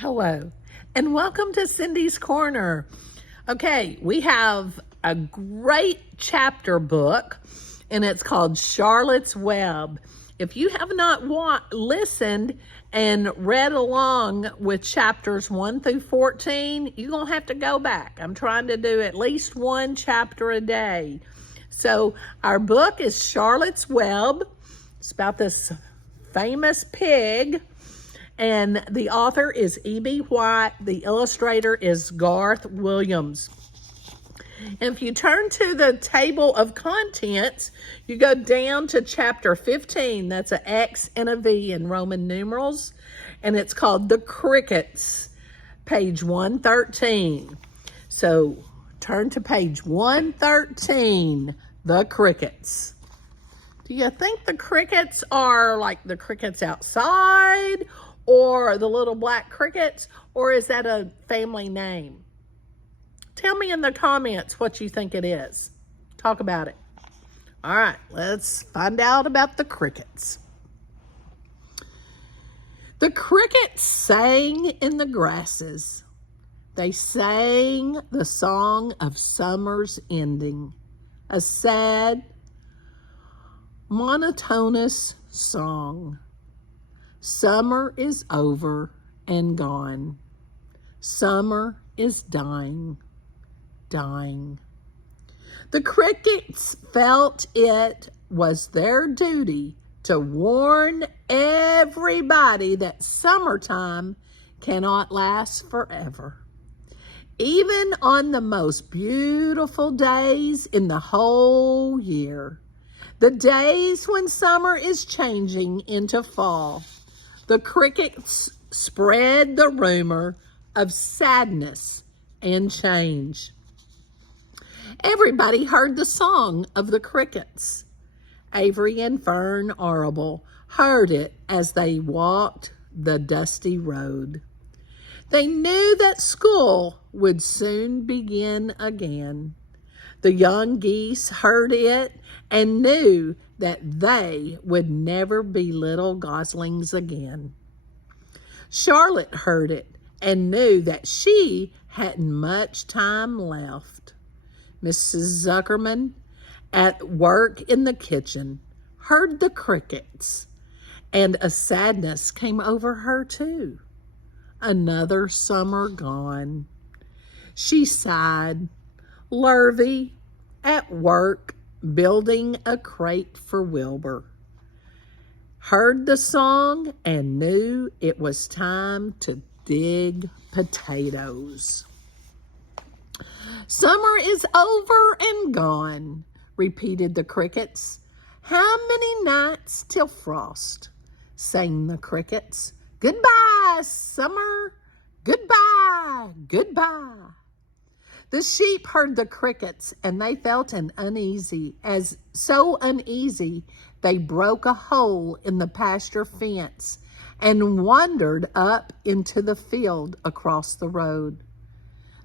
Hello, and welcome to Cindy's Corner. Okay, we have a great chapter book, and it's called Charlotte's Web. If you have not listened and read along with chapters 1 through 14, you're going to have to go back. I'm trying to do at least one chapter a day. So our book is Charlotte's Web. It's about this famous pig. And the author is E.B. White. The illustrator is Garth Williams. And if you turn to the table of contents, you go down to chapter 15. That's an X and a V in Roman numerals. And it's called The Crickets, page 113. So turn to page 113, The Crickets. Do you think the crickets are like the crickets outside, or the little black crickets, or is that a family name? Tell me in the comments what you think it is. Talk about it. All right, let's find out about the crickets. The crickets sang in the grasses. They sang the song of summer's ending, a sad, monotonous song. Summer is over and gone. Summer is dying, dying. The crickets felt it was their duty to warn everybody that summertime cannot last forever. Even on the most beautiful days in the whole year, the days when summer is changing into fall, the crickets spread the rumor of sadness and change. Everybody heard the song of the crickets. Avery and Fern Arable heard it as they walked the dusty road. They knew that school would soon begin again. The young geese heard it and knew that they would never be little goslings again. Charlotte heard it and knew that she hadn't much time left. Mrs. Zuckerman, at work in the kitchen, heard the crickets, and a sadness came over her too. Another summer gone. She sighed. Lurvy, at work, building a crate for Wilbur, heard the song and knew it was time to dig potatoes. Summer is over and gone, repeated the crickets. How many nights till frost? Sang the crickets. Goodbye, summer. Goodbye, goodbye. The sheep heard the crickets, and they felt so uneasy, they broke a hole in the pasture fence and wandered up into the field across the road.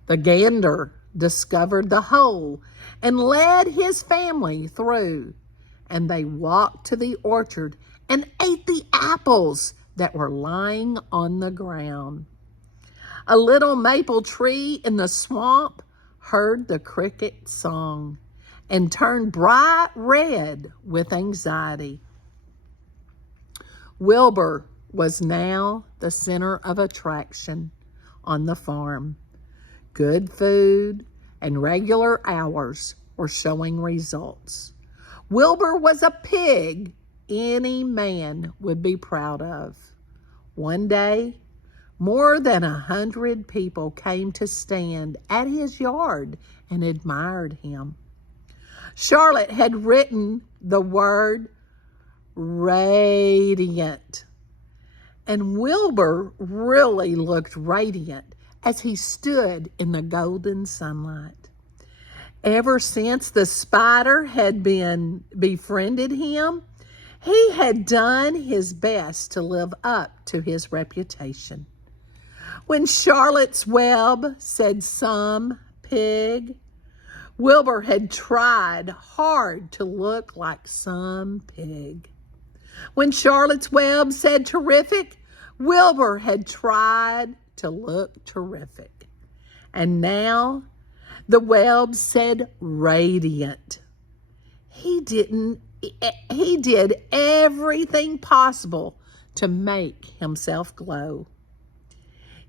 The gander discovered the hole and led his family through, and they walked to the orchard and ate the apples that were lying on the ground. A little maple tree in the swamp heard the cricket song and turned bright red with anxiety. Wilbur was now the center of attraction on the farm. Good food and regular hours were showing results. Wilbur was a pig any man would be proud of. One day, more than 100 people came to stand at his yard and admired him. Charlotte had written the word radiant, and Wilbur really looked radiant as he stood in the golden sunlight. Ever since the spider had befriended him, he had done his best to live up to his reputation. When Charlotte's Web said some pig, Wilbur had tried hard to look like some pig. When Charlotte's Web said terrific, Wilbur had tried to look terrific. And now the web said radiant. He did everything possible to make himself glow.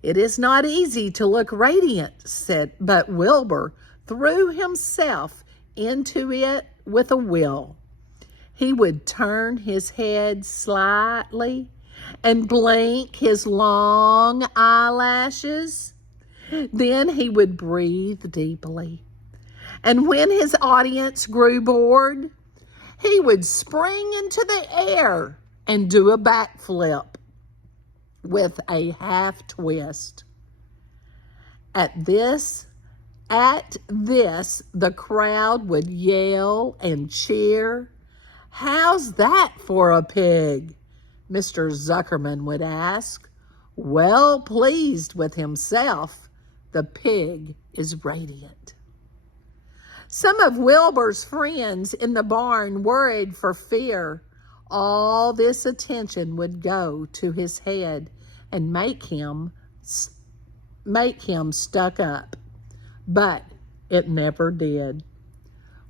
It is not easy to look radiant, but Wilbur threw himself into it with a will. He would turn his head slightly and blink his long eyelashes. Then he would breathe deeply. And when his audience grew bored, he would spring into the air and do a backflip with a half twist. At this, the crowd would yell and cheer. "How's that for a pig?" Mr. Zuckerman would ask. Well pleased with himself, the pig is radiant. Some of Wilbur's friends in the barn worried for fear all this attention would go to his head and make him stuck up. But it never did.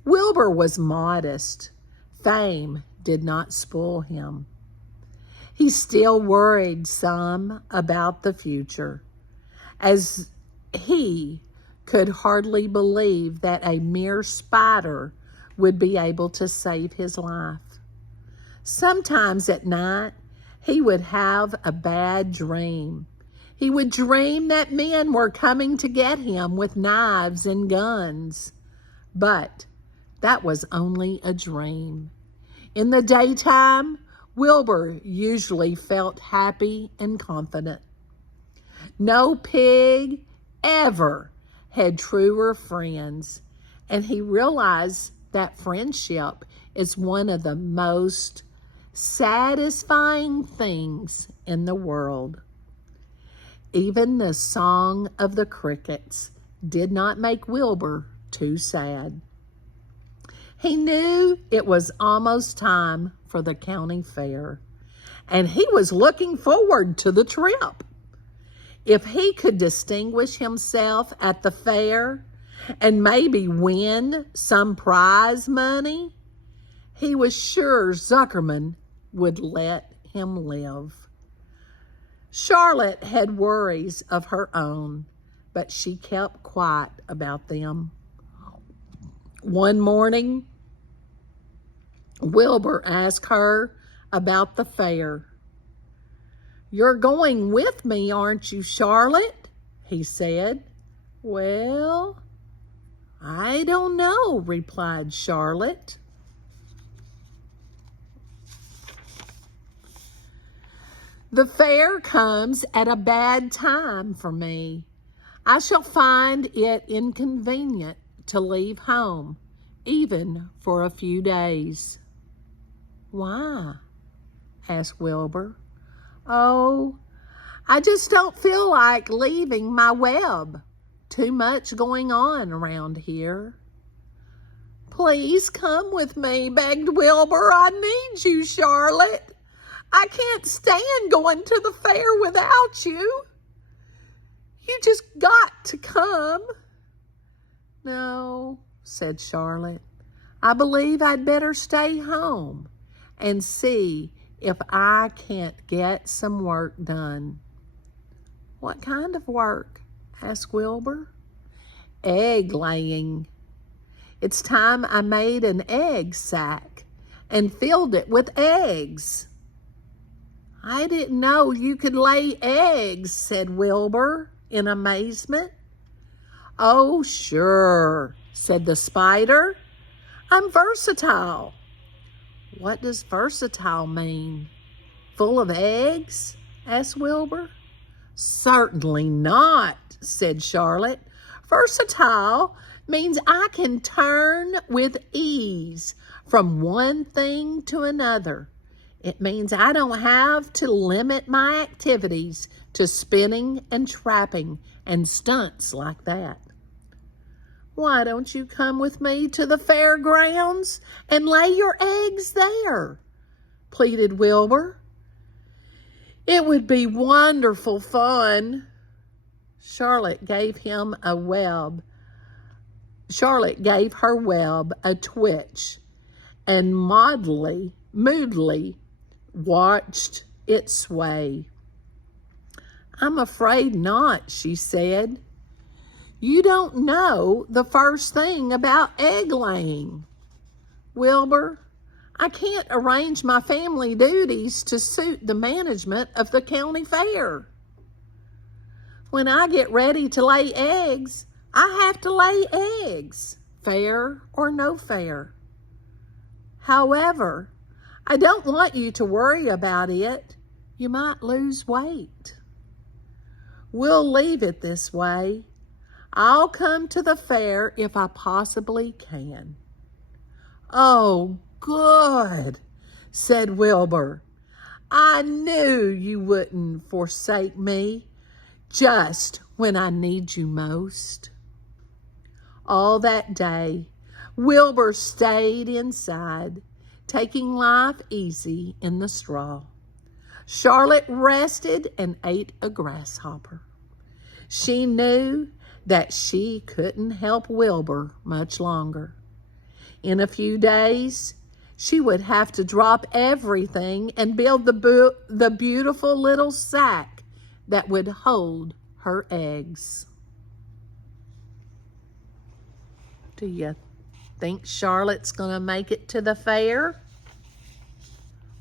Wilbur was modest. Fame did not spoil him. He still worried some about the future, as he could hardly believe that a mere spider would be able to save his life. Sometimes at night, he would have a bad dream. He would dream that men were coming to get him with knives and guns. But that was only a dream. In the daytime, Wilbur usually felt happy and confident. No pig ever had truer friends, and he realized that friendship is one of the most satisfying things in the world. Even the song of the crickets did not make Wilbur too sad. He knew it was almost time for the county fair, and he was looking forward to the trip. If he could distinguish himself at the fair and maybe win some prize money, he was sure Zuckerman would let him live. Charlotte had worries of her own, but she kept quiet about them. One morning, Wilbur asked her about the fair. "You're going with me, aren't you, Charlotte?" he said. "Well, I don't know," replied Charlotte. "The fair comes at a bad time for me. I shall find it inconvenient to leave home, even for a few days." "Why?" asked Wilbur. "Oh, I just don't feel like leaving my web. Too much going on around here." "Please come with me," begged Wilbur. "I need you, Charlotte. I can't stand going to the fair without you. You just got to come." "No," said Charlotte. "I believe I'd better stay home and see if I can't get some work done." "What kind of work?" asked Wilbur. "Egg laying. It's time I made an egg sack and filled it with eggs." "I didn't know you could lay eggs," said Wilbur in amazement. "Oh, sure," said the spider. "I'm versatile." "What does versatile mean? Full of eggs?" asked Wilbur. "Certainly not," said Charlotte. "Versatile means I can turn with ease from one thing to another. It means I don't have to limit my activities to spinning and trapping and stunts like that." "Why don't you come with me to the fairgrounds and lay your eggs there?" pleaded Wilbur. "It would be wonderful fun." Charlotte gave her web a twitch and moodily watched it sway. "I'm afraid not," she said. "You don't know the first thing about egg laying, Wilbur. I can't arrange my family duties to suit the management of the county fair. When I get ready to lay eggs, I have to lay eggs, fair or no fair. However, I don't want you to worry about it. You might lose weight. We'll leave it this way. I'll come to the fair if I possibly can." "Oh, good," said Wilbur. "I knew you wouldn't forsake me just when I need you most." All that day, Wilbur stayed inside, taking life easy in the straw. Charlotte rested and ate a grasshopper. She knew that she couldn't help Wilbur much longer. In a few days, she would have to drop everything and build the beautiful little sack that would hold her eggs. Do you think Charlotte's going to make it to the fair?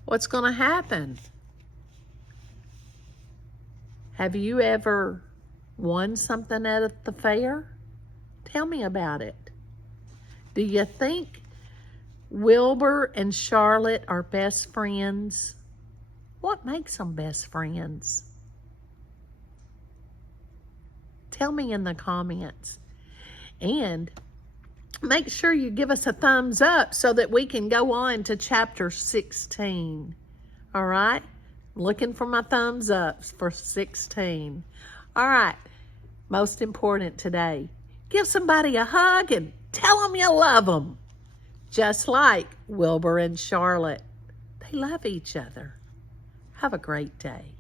What's going to happen? Have you ever won something at the fair? Tell me about it. Do you think Wilbur and Charlotte are best friends? What makes them best friends? Tell me in the comments. And make sure you give us a thumbs up so that we can go on to chapter 16. All right? Looking for my thumbs ups for 16. All right. Most important today, give somebody a hug and tell them you love them. Just like Wilbur and Charlotte. They love each other. Have a great day.